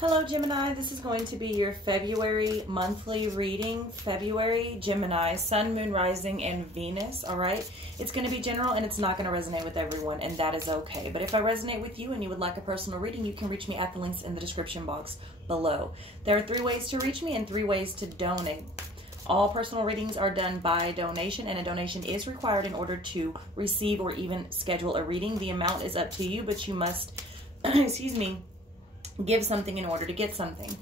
Hello Gemini, this is going to be your February monthly reading. February, Gemini, Sun, Moon, Rising, and Venus, all right? It's going to be general and it's not going to resonate with everyone, and that is okay. But if I resonate with you and you would like a personal reading, you can reach me at the links in the description box below. There are 3 ways to reach me and 3 ways to donate. All personal readings are done by donation, and a donation is required in order to receive or even schedule a reading. The amount is up to you, but you must, excuse me, give something in order to get something.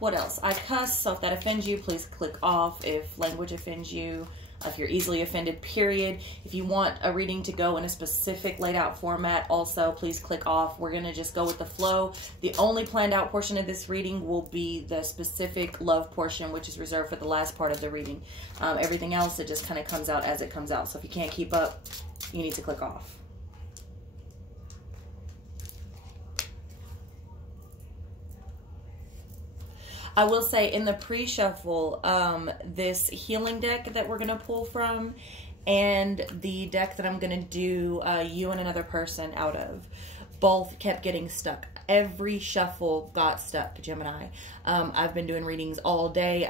What else? I cuss, so if that offends you, please click off. If language offends you, if you're easily offended, period. If you want a reading to go in a specific laid out format, also please click off. We're gonna just go with the flow. The only planned out portion of this reading will be the specific love portion, which is reserved for the last part of the reading. Everything else, it just kind of comes out as it comes out. So if you can't keep up, you need to click off. I will say in the pre-shuffle, this healing deck that we're going to pull from and the deck that I'm going to do you and another person out of, both kept getting stuck. Every shuffle got stuck, Gemini. I've been doing readings all day.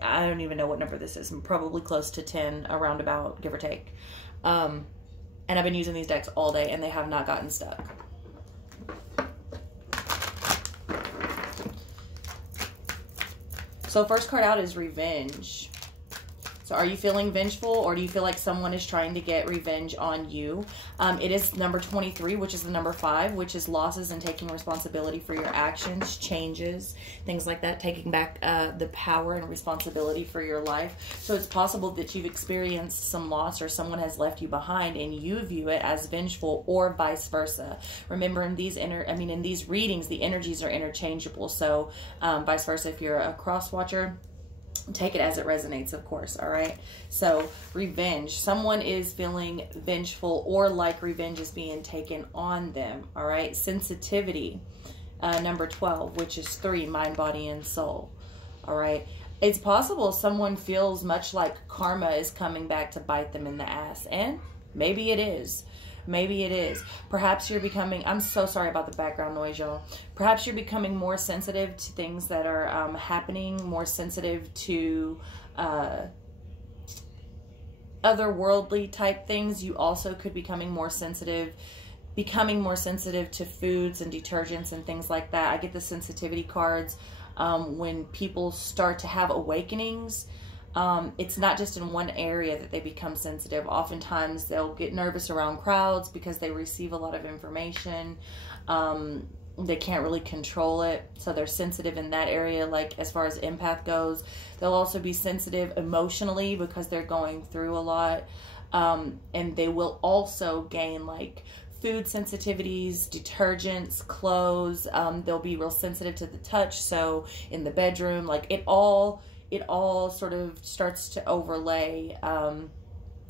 I don't even know what number this is. I'm probably close to 10, around about, give or take. And I've been using these decks all day and they have not gotten stuck. So first card out is revenge. So are you feeling vengeful, or do you feel like someone is trying to get revenge on you? It is number 23, which is the number 5, which is losses and taking responsibility for your actions, changes, things like that, taking back the power and responsibility for your life. So it's possible that you've experienced some loss or someone has left you behind and you view it as vengeful, or vice versa. Remember, in these in these readings, the energies are interchangeable. So vice versa, if you're a cross watcher, take it as it resonates, of course. All right. So revenge, someone is feeling vengeful or like revenge is being taken on them. All right. Sensitivity, number 12, which is 3, mind, body, and soul. All right. It's possible someone feels much like karma is coming back to bite them in the ass, and maybe it is. Maybe it is. Perhaps you're becoming, I'm so sorry about the background noise, y'all. Perhaps you're becoming more sensitive to things that are happening, more sensitive to otherworldly type things. You also could be becoming more sensitive to foods and detergents and things like that. I get the sensitivity cards when people start to have awakenings. It's not just in one area that they become sensitive. Oftentimes they'll get nervous around crowds because they receive a lot of information. They can't really control it, so they're sensitive in that area, like as far as empath goes. They'll also be sensitive emotionally because they're going through a lot, and they will also gain like food sensitivities, detergents, clothes. They'll be real sensitive to the touch, so in the bedroom, like it all sort of starts to overlay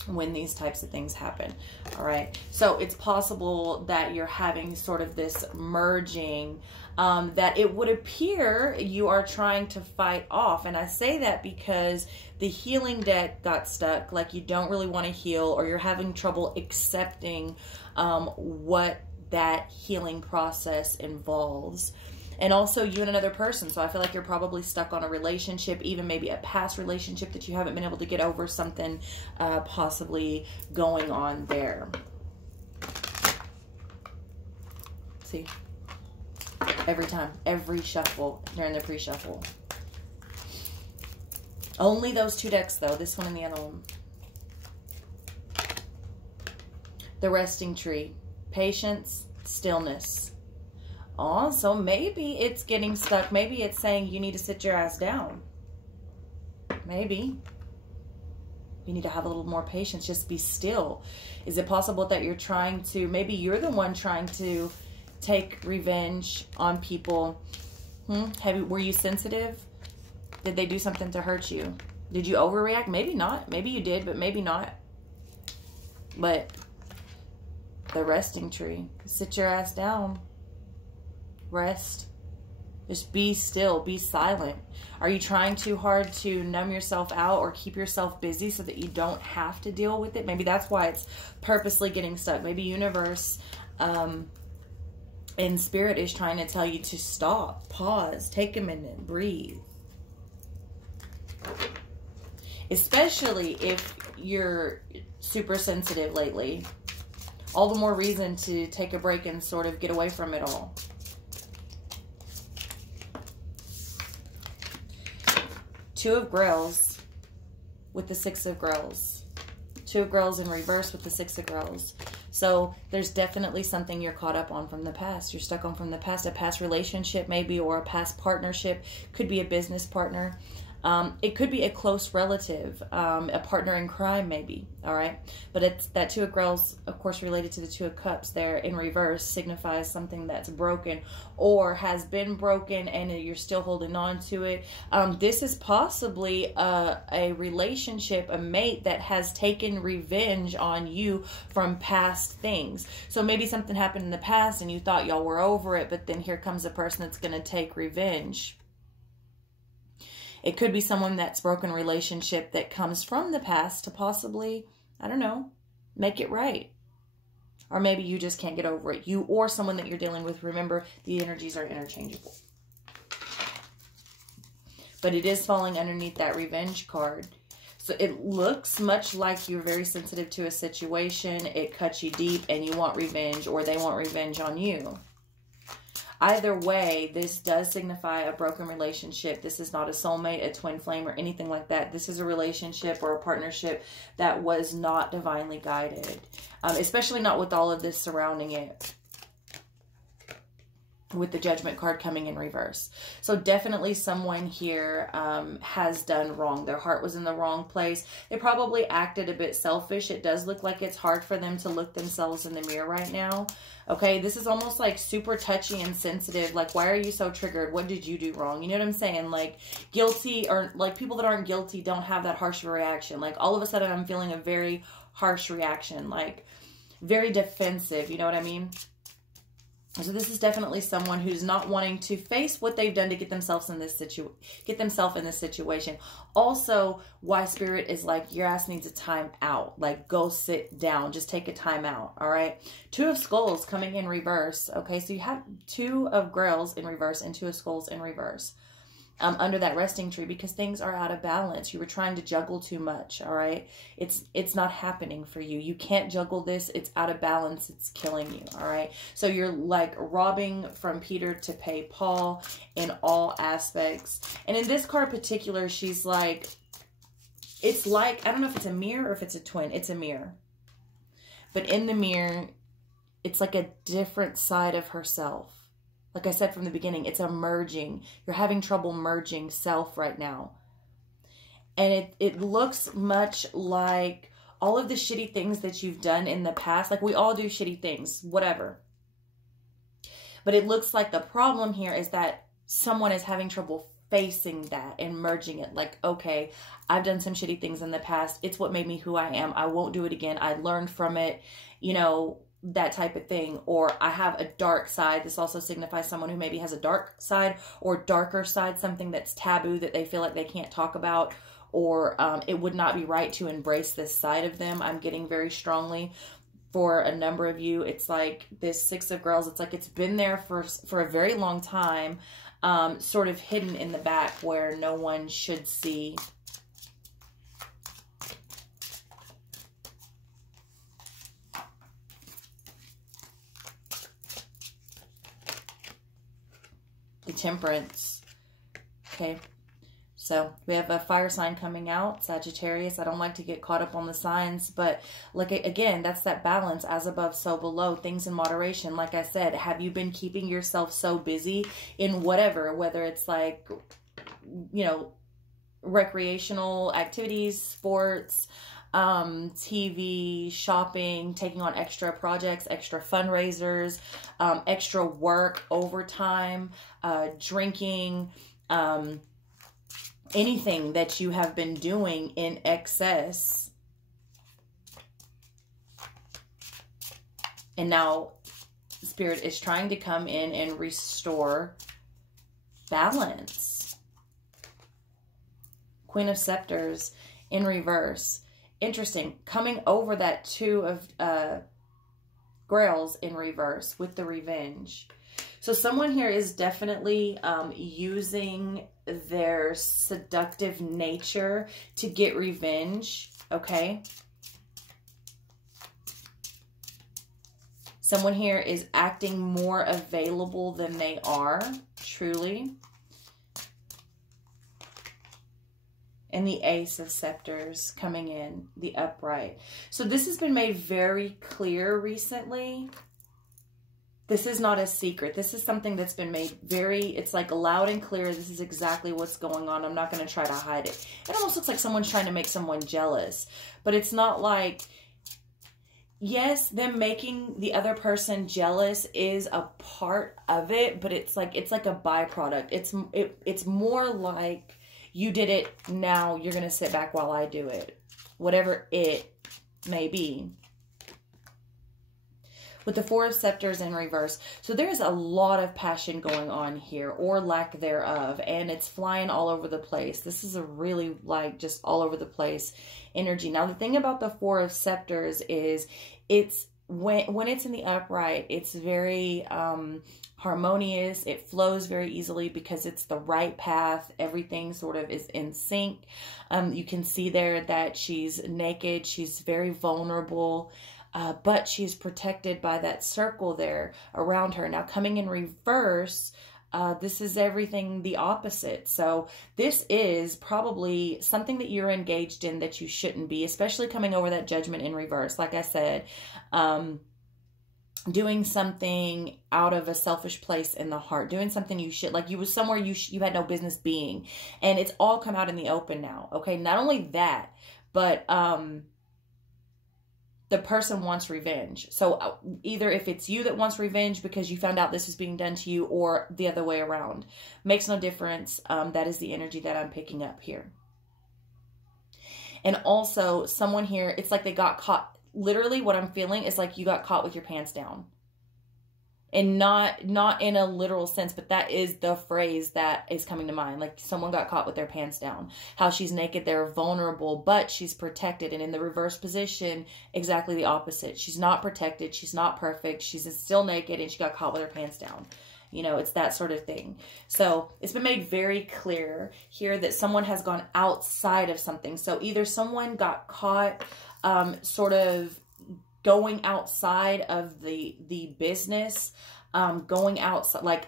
when these types of things happen. All right. So it's possible that you're having sort of this merging that it would appear you are trying to fight off. And I say that because the healing deck got stuck, like you don't really want to heal, or you're having trouble accepting what that healing process involves. And also you and another person. So I feel like you're probably stuck on a relationship, even maybe a past relationship that you haven't been able to get over, something possibly going on there. See, every time, every shuffle during the pre-shuffle. Only those 2 decks though, this one and the other one. The resting tree, patience, stillness. Oh, so maybe it's getting stuck. Maybe it's saying you need to sit your ass down. Maybe. You need to have a little more patience. Just be still. Is it possible that you're trying to, maybe you're the one trying to take revenge on people? Were you sensitive? Did they do something to hurt you? Did you overreact? Maybe not. Maybe you did, but maybe not. But the resting tree. Sit your ass down. Rest. Just be still. Be silent. Are you trying too hard to numb yourself out or keep yourself busy so that you don't have to deal with it? Maybe that's why it's purposely getting stuck. Maybe universe And Spirit is trying to tell you to stop, pause, take a minute, breathe. Especially if you're super sensitive lately. All the more reason to take a break and sort of get away from it all. Two of Grails with the Six of Grails. Two of Grails in reverse with the Six of Grails. So there's definitely something you're caught up on from the past. You're stuck on from the past. A past relationship maybe, or a past partnership. Could be a business partner. It could be a close relative, a partner in crime maybe, all right? But it's that Two of Grails, of course, related to the Two of Cups there in reverse, signifies something that's broken or has been broken and you're still holding on to it. This is possibly a relationship, a mate that has taken revenge on you from past things. So maybe something happened in the past and you thought y'all were over it, but then here comes a person that's going to take revenge. It could be someone that's broken a relationship that comes from the past to possibly, I don't know, make it right. Or maybe you just can't get over it. You or someone that you're dealing with. Remember, the energies are interchangeable. But it is falling underneath that revenge card. So it looks much like you're very sensitive to a situation. It cuts you deep and you want revenge, or they want revenge on you. Either way, this does signify a broken relationship. This is not a soulmate, a twin flame, or anything like that. This is a relationship or a partnership that was not divinely guided, especially not with all of this surrounding it, with the Judgment card coming in reverse. So definitely someone here has done wrong. Their heart was in the wrong place. They probably acted a bit selfish. It does look like it's hard for them to look themselves in the mirror right now. Okay, this is almost like super touchy and sensitive. Like, why are you so triggered? What did you do wrong? You know what I'm saying? Like, guilty, or like people that aren't guilty don't have that harsh reaction. Like, all of a sudden I'm feeling a very harsh reaction. Like, very defensive. You know what I mean? So this is definitely someone who's not wanting to face what they've done to get themselves in this situation. Also, why Spirit is like, your ass needs a time out. Like, go sit down. Just take a time out. All right. Two of Skulls coming in reverse. Okay. So you have Two of Grails in reverse and Two of Skulls in reverse. Under that resting tree, because things are out of balance. You were trying to juggle too much, all right? It's not happening for you. You can't juggle this. It's out of balance. It's killing you, all right? So you're like robbing from Peter to pay Paul in all aspects. And in this card in particular, she's like, it's like, I don't know if it's a mirror or if it's a twin. It's a mirror. But in the mirror, it's like a different side of herself. Like I said from the beginning, it's a merging. You're having trouble merging self right now. And it looks much like all of the shitty things that you've done in the past. Like, we all do shitty things, whatever. But it looks like the problem here is that someone is having trouble facing that and merging it. Like, okay, I've done some shitty things in the past. It's what made me who I am. I won't do it again. I learned from it, you know, that type of thing. Or I have a dark side. This also signifies someone who maybe has a dark side or darker side, something that's taboo that they feel like they can't talk about, or it would not be right to embrace this side of them. I'm getting very strongly for a number of you. It's like this Six of Grails. It's like it's been there for a very long time, sort of hidden in the back where no one should see. The Temperance. Okay. So we have a fire sign coming out, Sagittarius. I don't like to get caught up on the signs, but like, again, that's that balance, as above, so below, things in moderation. Like I said, have you been keeping yourself so busy in whatever, whether it's like, you know, recreational activities, sports, TV, shopping, taking on extra projects, extra fundraisers, extra work, overtime, drinking, anything that you have been doing in excess. And now Spirit is trying to come in and restore balance. Queen of Scepters in reverse. Interesting. Coming over that Two of Grails in reverse with the revenge. So someone here is definitely using their seductive nature to get revenge, okay? Someone here is acting more available than they are, truly. And the Ace of Scepters coming in, the upright. So this has been made very clear recently. This is not a secret. This is something that's been made it's like loud and clear. This is exactly what's going on. I'm not going to try to hide it. It almost looks like someone's trying to make someone jealous. But it's not like, yes, them making the other person jealous is a part of it. But it's like a byproduct. It's more like, you did it, now you're going to sit back while I do it. Whatever it may be. With the Four of Scepters in reverse. So there's a lot of passion going on here, or lack thereof, and it's flying all over the place. This is a really, like, just all over the place energy. Now, the thing about the Four of Scepters is it's when it's in the upright, it's very harmonious. It flows very easily because it's the right path. Everything sort of is in sync. You can see there that she's naked. She's very vulnerable. But she's protected by that circle there around her. Now, coming in reverse, this is everything the opposite. So this is probably something that you're engaged in that you shouldn't be, especially coming over that Judgment in reverse. Like I said, doing something out of a selfish place in the heart, doing something you should, like you was somewhere you had no business being. And it's all come out in the open now. Okay. Not only that, but, the person wants revenge. So either if it's you that wants revenge because you found out this is being done to you, or the other way around, makes no difference. That is the energy that I'm picking up here. And also someone here, it's like they got caught. Literally what I'm feeling is like you got caught with your pants down. And not in a literal sense, but that is the phrase that is coming to mind. Like someone got caught with their pants down. How she's naked, they're vulnerable, but she's protected. And in the reverse position, exactly the opposite. She's not protected. She's not perfect. She's still naked and she got caught with her pants down. You know, it's that sort of thing. So it's been made very clear here that someone has gone outside of something. So either someone got caught sort of going outside of the business, going outside, like,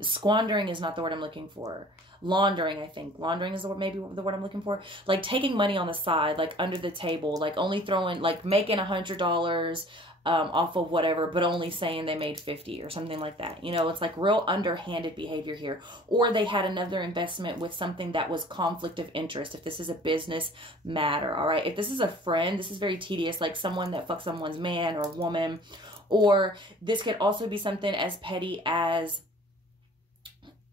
squandering is not the word I'm looking for. Laundering, I think. Laundering is the word, maybe the word I'm looking for. Like taking money on the side, like under the table, like only throwing, like making $100 off of whatever, but only saying they made 50 or something like that. You know, it's like real underhanded behavior here. Or they had another investment with something that was conflict of interest. If this is a business matter, all right. If this is a friend, this is very tedious, like someone that fucks someone's man or woman. Or this could also be something as petty as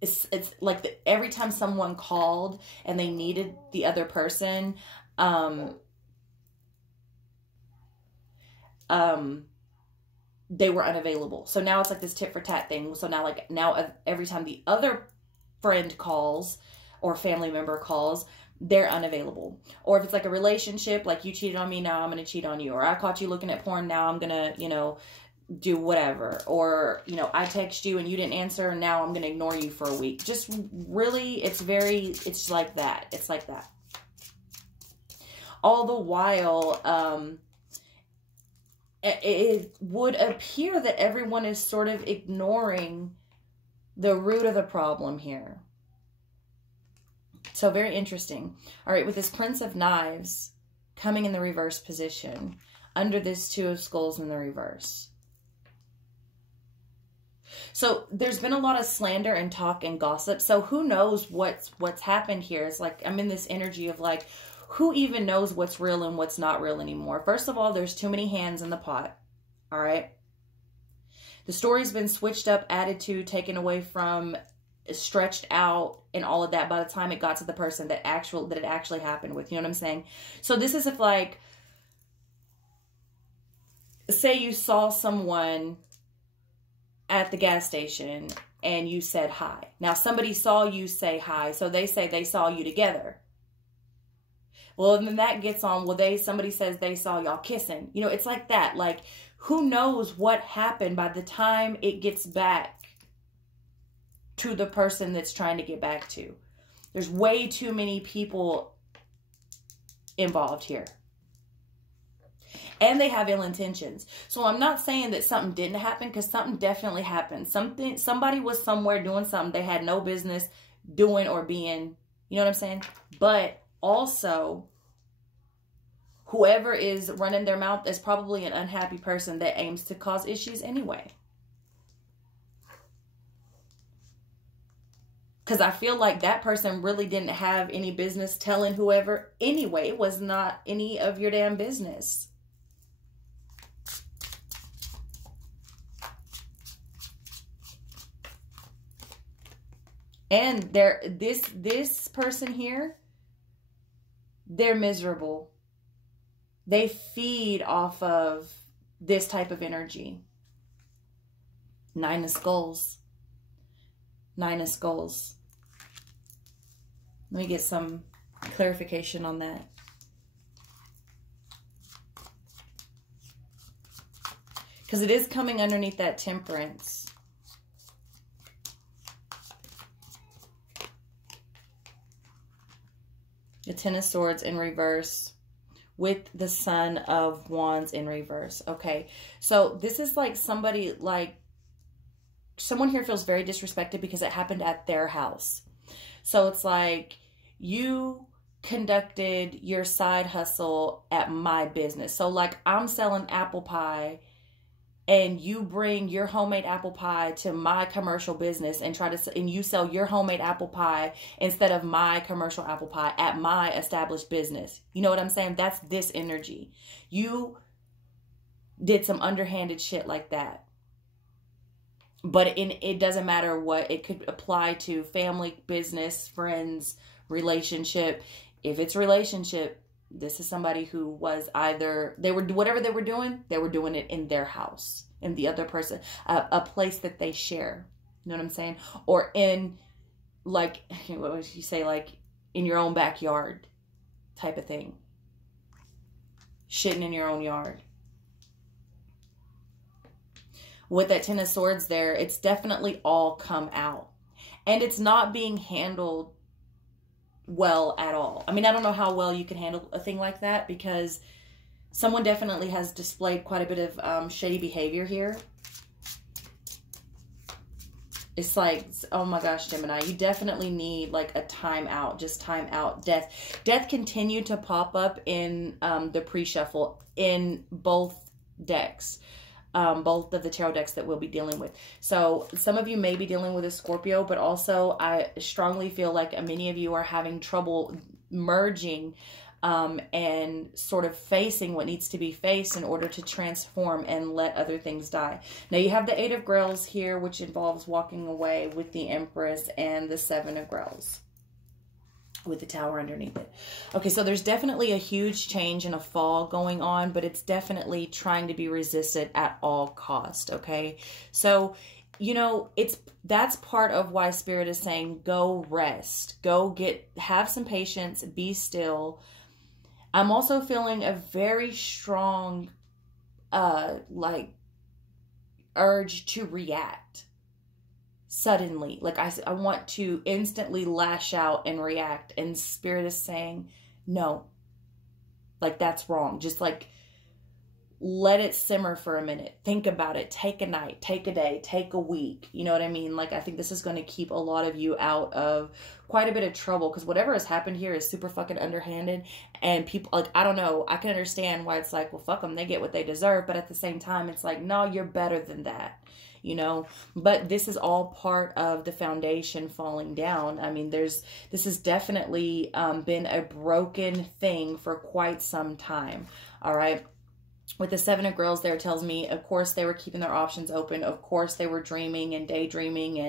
it's like every time someone called and they needed the other person, they were unavailable. So now it's like this tit for tat thing. So now, like, every time the other friend calls or family member calls, they're unavailable. Or if it's like a relationship, like you cheated on me, now I'm going to cheat on you. Or I caught you looking at porn, now I'm going to, you know, do whatever. Or, you know, I text you and you didn't answer, and now I'm going to ignore you for a week. Just really, it's like that. It's like that. All the while, it would appear that everyone is sort of ignoring the root of the problem here. So very interesting. All right, with this Prince of Knives coming in the reverse position under this Two of Skulls in the reverse. So there's been a lot of slander and talk and gossip. So who knows what's happened here? It's like I'm in this energy of like, who even knows what's real and what's not real anymore? First of all, there's too many hands in the pot. All right. The story's been switched up, added to, taken away from, stretched out, and all of that by the time it got to the person that it actually happened with. You know what I'm saying? So this is if, like, say you saw someone at the gas station and you said hi. Now somebody saw you say hi, so they say they saw you together. Well, and then that gets on, well, somebody says they saw y'all kissing. You know, it's like that. Like, who knows what happened by the time it gets back to the person that's trying to get back to. There's way too many people involved here. And they have ill intentions. So I'm not saying that something didn't happen, because something definitely happened. Somebody was somewhere doing something they had no business doing or being, you know what I'm saying? But also, whoever is running their mouth is probably an unhappy person that aims to cause issues anyway. Because I feel like that person really didn't have any business telling whoever anyway. It was not any of your damn business. And this person here, they're miserable. They feed off of this type of energy. 9 of Skulls. 9 of Skulls. Let me get some clarification on that. Because it is coming underneath that Temperance. The 10 of Swords in reverse with the Son of Wands in reverse. Okay, so this is like somebody, like someone here feels very disrespected because it happened at their house. So it's like, you conducted your side hustle at my business. So like, I'm selling apple pie and you bring your homemade apple pie to my commercial business and and you sell your homemade apple pie instead of my commercial apple pie at my established business. You know what I'm saying? That's this energy. You did some underhanded shit like that. But it doesn't matter what. It could apply to family, business, friends, relationship. If it's relationship, this is somebody who was either, whatever they were doing it in their house, and the other person, a place that they share. You know what I'm saying? Or in, like, what would you say, like in your own backyard type of thing. Shitting in your own yard. With that 10 of Swords there, it's definitely all come out. And it's not being handled well at all. I mean, I don't know how well you can handle a thing like that, because someone definitely has displayed quite a bit of shady behavior here. It's like, oh my gosh, Gemini, you definitely need like a time out, just time out. Death. Death continued to pop up in the pre-shuffle in both decks. Both of the tarot decks that we'll be dealing with. So some of you may be dealing with a Scorpio, but also I strongly feel like many of you are having trouble merging and sort of facing what needs to be faced in order to transform and let other things die. Now you have the 8 of Grails here, which involves walking away with the Empress, and the 7 of Grails with the Tower underneath it. Okay, so there's definitely a huge change and a fall going on, but it's definitely trying to be resisted at all cost, okay? So, you know, that's part of why Spirit is saying go rest, have some patience, be still. I'm also feeling a very strong like urge to react suddenly. Like I want to instantly lash out and react, and Spirit is saying no, like that's wrong. Just like let it simmer for a minute, think about it, take a night, take a day, take a week, you know what I mean? Like I think this is going to keep a lot of you out of quite a bit of trouble, because whatever has happened here is super fucking underhanded, and people, like, I don't know, I can understand why it's like, well, fuck them, they get what they deserve, but at the same time it's like, no, you're better than that, you know? But this is all part of the foundation falling down. I mean, this has definitely been a broken thing for quite some time. All right. With the 7 of Grails there, tells me, of course, they were keeping their options open. Of course, they were dreaming and daydreaming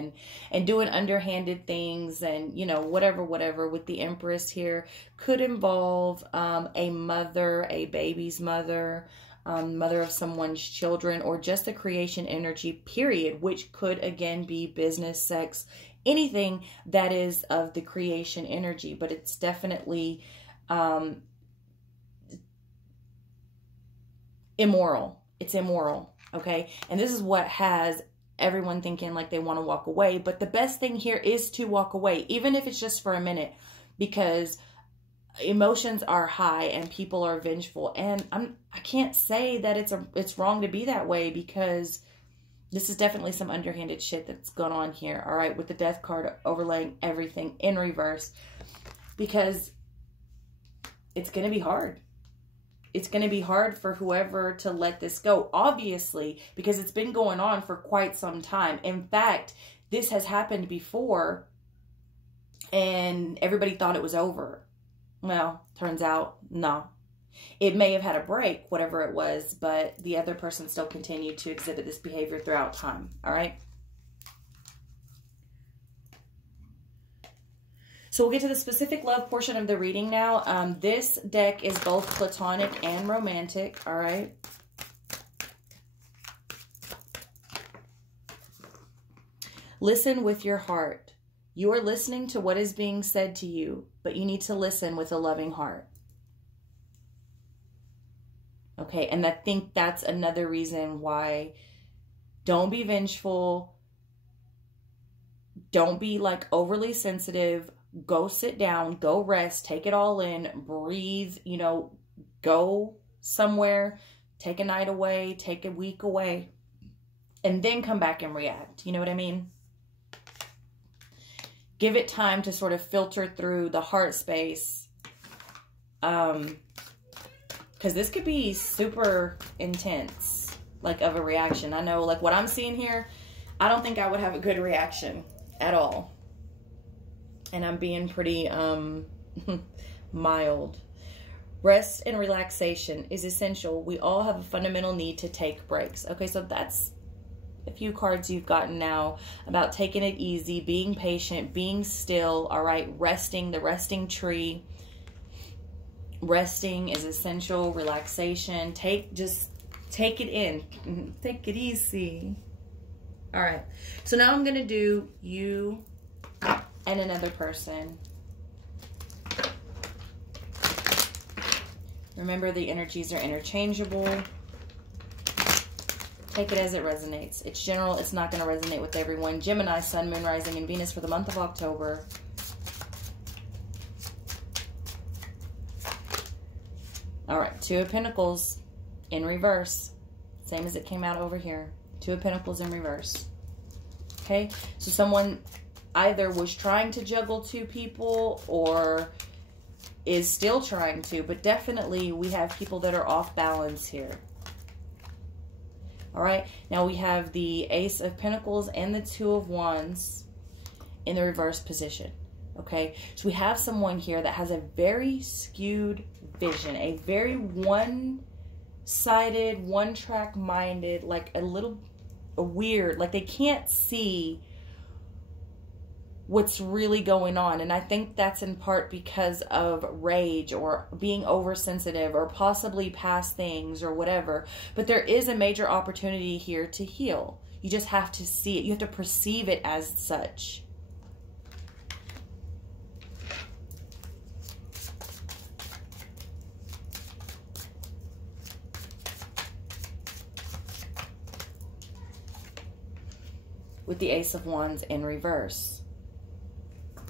and doing underhanded things, and, you know, whatever. With the Empress here, could involve a mother, a baby's mother, mother of someone's children, or just the creation energy, period, which could, again, be business, sex, anything that is of the creation energy. But it's definitely immoral. It's immoral, okay? And this is what has everyone thinking like they want to walk away. But the best thing here is to walk away, even if it's just for a minute, because emotions are high and people are vengeful. And I can't say that it's wrong to be that way, because this is definitely some underhanded shit that's going on here, all right, with the death card overlaying everything in reverse, because it's going to be hard. It's going to be hard for whoever to let this go, obviously, because it's been going on for quite some time. In fact, this has happened before and everybody thought it was over. Well, turns out, no. It may have had a break, whatever it was, but the other person still continued to exhibit this behavior throughout time, all right? So we'll get to the specific love portion of the reading now. This deck is both platonic and romantic, all right? Listen with your heart. You are listening to what is being said to you, but you need to listen with a loving heart. Okay, and I think that's another reason why don't be vengeful. Don't be like overly sensitive. Go sit down, go rest, take it all in, breathe, you know, go somewhere, take a night away, take a week away, and then come back and react. You know what I mean? Give it time to sort of filter through the heart space. Because this could be super intense, like, of a reaction. I know, like, what I'm seeing here, I don't think I would have a good reaction at all. And I'm being pretty mild. Rest and relaxation is essential. We all have a fundamental need to take breaks. Okay, so that's a few cards you've gotten now about taking it easy, being patient, being still, all right, resting, the resting tree. Resting is essential. Relaxation. Just take it in. Take it easy. All right. So now I'm going to do you and another person. Remember, the energies are interchangeable. Take it as it resonates. It's general. It's not going to resonate with everyone. Gemini, Sun, Moon, Rising, and Venus for the month of October. All right. Two of Pentacles in reverse. Same as it came out over here. Two of Pentacles in reverse. Okay. So someone either was trying to juggle two people or is still trying to, but definitely we have people that are off balance here. All right, now we have the Ace of Pentacles and the Two of Wands in the reverse position. Okay, so we have someone here that has a very skewed vision, a very one-sided, one-track minded, like a little weird, like they can't see what's really going on. And I think that's in part because of rage or being oversensitive or possibly past things or whatever. But there is a major opportunity here to heal. You just have to see it. You have to perceive it as such. With the Ace of Wands in reverse.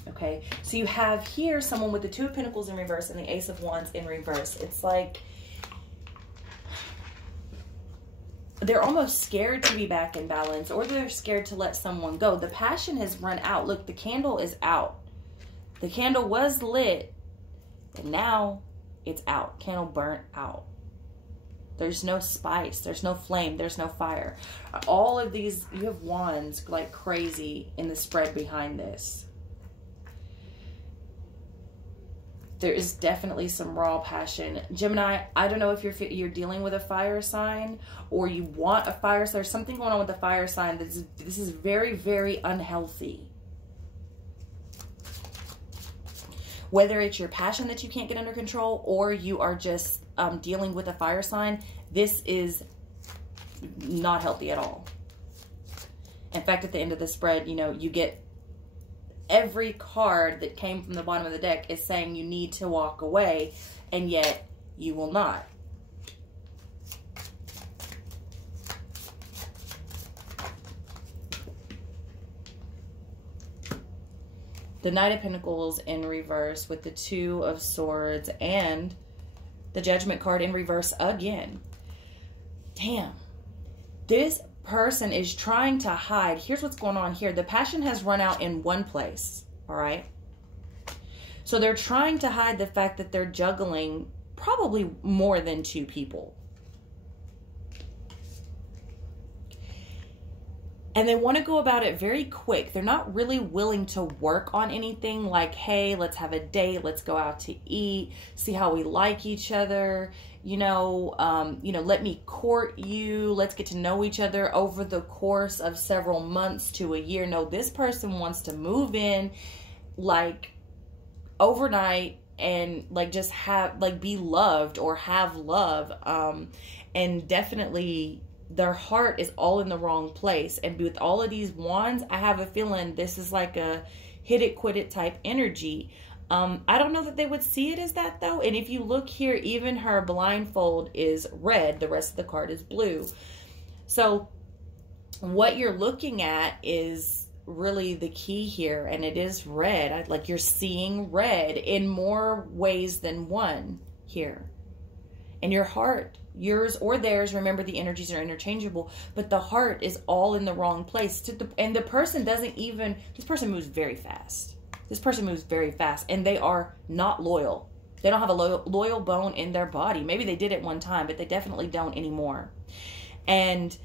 Okay, so you have here someone with the Two of Pentacles in reverse and the Ace of Wands in reverse. It's like they're almost scared to be back in balance, or they're scared to let someone go. The passion has run out. Look, the candle is out. The candle was lit, and now it's out. Candle burnt out. There's no spice. There's no flame. There's no fire. All of these, you have wands like crazy in the spread behind this. There is definitely some raw passion. Gemini, I don't know if you're dealing with a fire sign or you want a fire sign. There's something going on with the fire sign. This is very, very unhealthy. Whether it's your passion that you can't get under control or you are just dealing with a fire sign, this is not healthy at all. In fact, at the end of the spread, you know, you get every card that came from the bottom of the deck is saying you need to walk away, and yet you will not. the Knight of Pentacles in reverse with the Two of Swords and the Judgment card in reverse again. Damn. This person is trying to hide. Here's what's going on here. The passion has run out in one place. All right. So they're trying to hide the fact that they're juggling probably more than two people. And they want to go about it very quick. They're not really willing to work on anything like, hey, let's have a date. Let's go out to eat. See how we like each other. Let me court you. Let's get to know each other over the course of several months to a year. No, this person wants to move in like overnight and like just have like be loved or have love. And definitely their heart is all in the wrong place. And with all of these wands, I have a feeling this is like a hit it, quit it type energy. I don't know that they would see it as that though. And if you look here, even her blindfold is red. The rest of the card is blue. So what you're looking at is really the key here. And it is red. Like you're seeing red in more ways than one here. And your heart, yours or theirs, remember the energies are interchangeable, but the heart is all in the wrong place. And the person doesn't even, this person moves very fast. This person moves very fast and they are not loyal. They don't have a loyal bone in their body. Maybe they did at one time, but they definitely don't anymore. And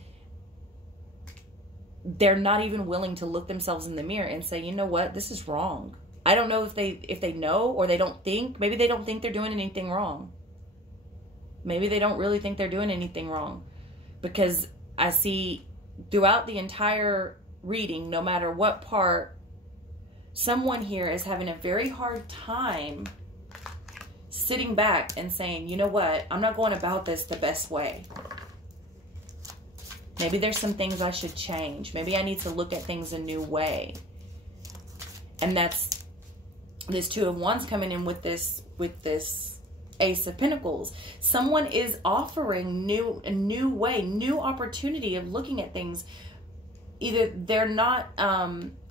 they're not even willing to look themselves in the mirror and say, you know what, this is wrong. I don't know if they know or they don't think. Maybe they don't think they're doing anything wrong. Maybe they don't really think they're doing anything wrong, because I see throughout the entire reading, no matter what part, someone here is having a very hard time sitting back and saying, you know what, I'm not going about this the best way. Maybe there's some things I should change. Maybe I need to look at things a new way. And that's this Two of Wands coming in with this Ace of Pentacles. Someone is offering a new way, new opportunity of looking at things. Either they're not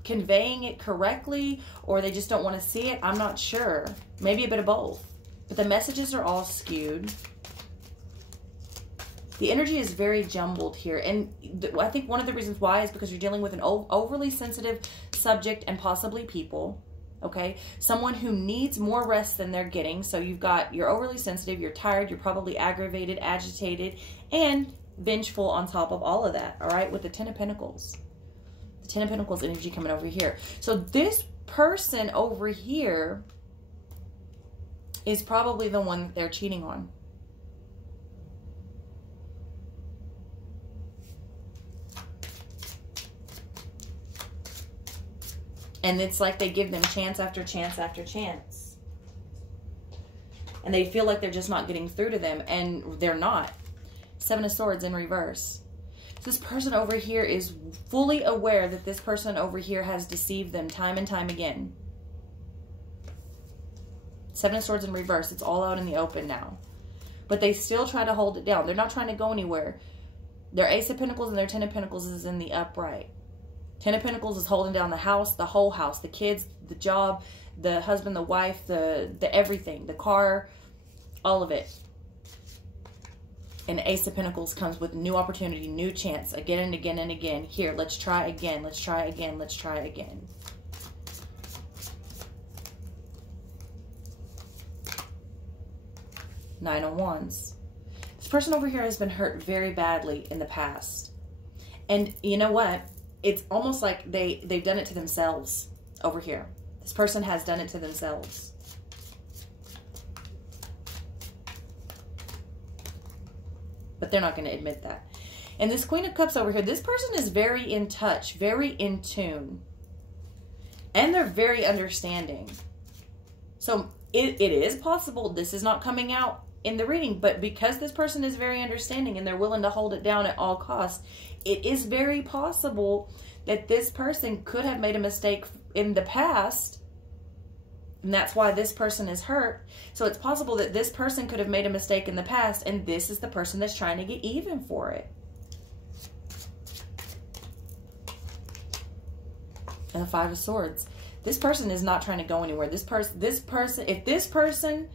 conveying it correctly or they just don't want to see it. I'm not sure. Maybe a bit of both. But the messages are all skewed. The energy is very jumbled here. And I think one of the reasons why is because you're dealing with an overly sensitive subject and possibly people. Okay, someone who needs more rest than they're getting. So you're overly sensitive, you're tired, you're probably aggravated, agitated, and vengeful on top of all of that. All right, with the Ten of Pentacles. The Ten of Pentacles energy coming over here. So this person over here is probably the one that they're cheating on. And it's like they give them chance after chance after chance. And they feel like they're just not getting through to them. And they're not. Seven of Swords in reverse. So this person over here is fully aware that this person over here has deceived them time and time again. Seven of Swords in reverse. It's all out in the open now. But they still try to hold it down. They're not trying to go anywhere. Their Ace of Pentacles and their Ten of Pentacles is in the upright. Ten of Pentacles is holding down the house, the whole house, the kids, the job, the husband, the wife, the everything, the car, all of it. And the Ace of Pentacles comes with new opportunity, new chance, again and again and again. Here, let's try again, let's try again, let's try again. Nine of Wands. This person over here has been hurt very badly in the past. And you know what? It's almost like they've done it to themselves over here. This person has done it to themselves. But they're not going to admit that. And this Queen of Cups over here, this person is very in touch, very in tune. And they're very understanding. So it is possible this is not coming out in the reading, but because this person is very understanding and they're willing to hold it down at all costs, it is very possible that this person could have made a mistake in the past, and that's why this person is hurt. So it's possible that this person could have made a mistake in the past, and this is the person that's trying to get even for it. And the Five of Swords. This person is not trying to go anywhere. If this person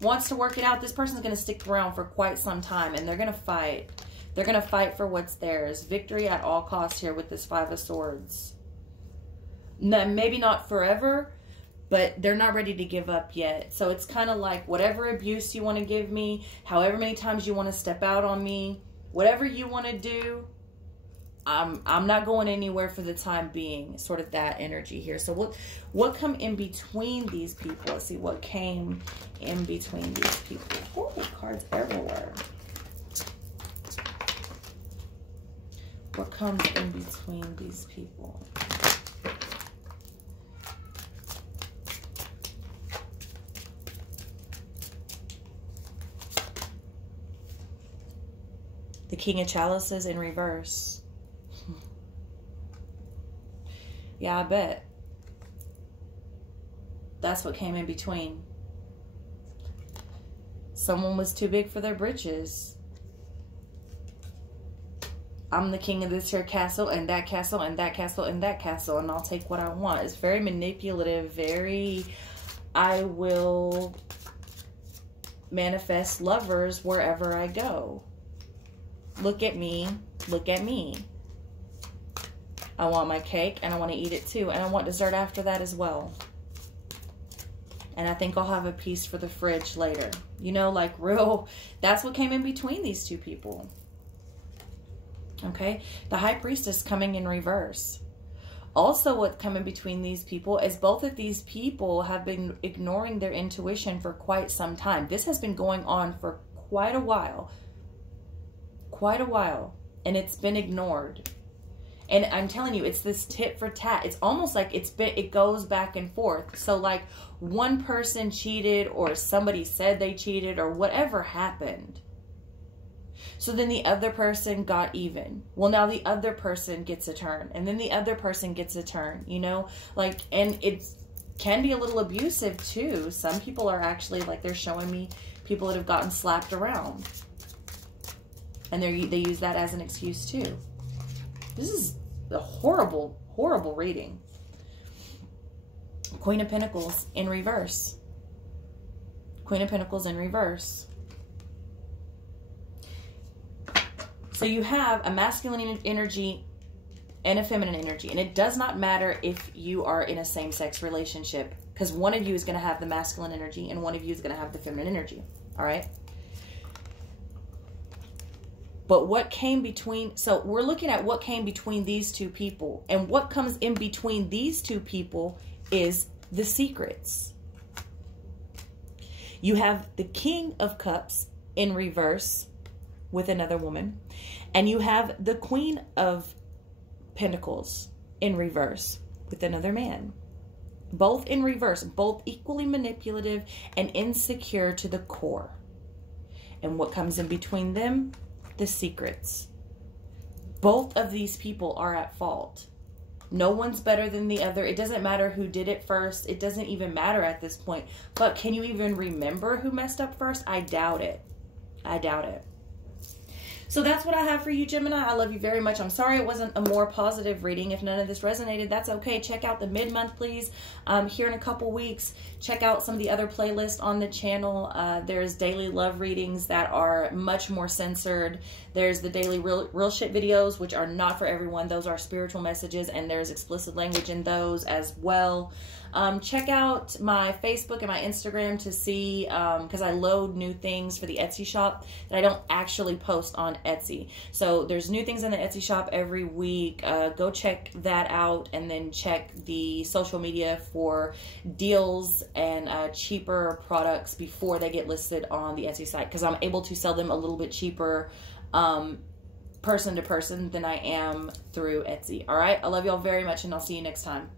wants to work it out, this person's going to stick around for quite some time, and they're going to fight. They're going to fight for what's theirs. Victory at all costs here with this Five of Swords. No, maybe not forever, but they're not ready to give up yet. So it's kind of like whatever abuse you want to give me, however many times you want to step out on me, whatever you want to do, I'm not going anywhere for the time being. Sort of that energy here. So what come in between these people? Let's see what came in between these people. Oh, cards everywhere. What comes in between these people? The King of Chalices in reverse. Yeah, I bet. That's what came in between. Someone was too big for their britches. I'm the king of this here castle and that castle and that castle and that castle, and I'll take what I want. It's very manipulative, very, I will manifest lovers wherever I go. Look at me, look at me. I want my cake and I want to eat it too, and I want dessert after that as well. And I think I'll have a piece for the fridge later. You know, like real, that's what came in between these two people. Okay, the High Priestess coming in reverse. Also, what come in between these people is both of these people have been ignoring their intuition for quite some time. This has been going on for quite a while. Quite a while. And it's been ignored. And I'm telling you, it's this tit for tat. It's almost like it goes back and forth. So like one person cheated or somebody said they cheated or whatever happened. So then the other person got even. Well, now the other person gets a turn. And then the other person gets a turn, you know? Like, and it can be a little abusive too. Some people are actually, like they're showing me people that have gotten slapped around. And they use that as an excuse too. This is a horrible, horrible reading. Queen of Pentacles in reverse. Queen of Pentacles in reverse. So you have a masculine energy and a feminine energy. And it does not matter if you are in a same-sex relationship, because one of you is going to have the masculine energy and one of you is going to have the feminine energy. All right? But what came between, so we're looking at what came between these two people. And what comes in between these two people is the secrets. You have the King of Cups in reverse with another woman. And you have the Queen of Pentacles in reverse with another man. Both in reverse, both equally manipulative and insecure to the core. And what comes in between them? The secrets. Both of these people are at fault. No one's better than the other. It doesn't matter who did it first. It doesn't even matter at this point. But can you even remember who messed up first? I doubt it. I doubt it. So that's what I have for you, Gemini. I love you very much. I'm sorry it wasn't a more positive reading. If none of this resonated, that's okay. Check out the mid-month, please. Here in a couple weeks, check out some of the other playlists on the channel. There's daily love readings that are much more censored. There's the daily real shit videos, which are not for everyone. Those are spiritual messages, and there's explicit language in those as well. Check out my Facebook and my Instagram to see, because I load new things for the Etsy shop that I don't actually post on Etsy. So there's new things in the Etsy shop every week. Go check that out, and then check the social media for deals and cheaper products before they get listed on the Etsy site, because I'm able to sell them a little bit cheaper person to person than I am through Etsy. All right, I love y'all very much, and I'll see you next time.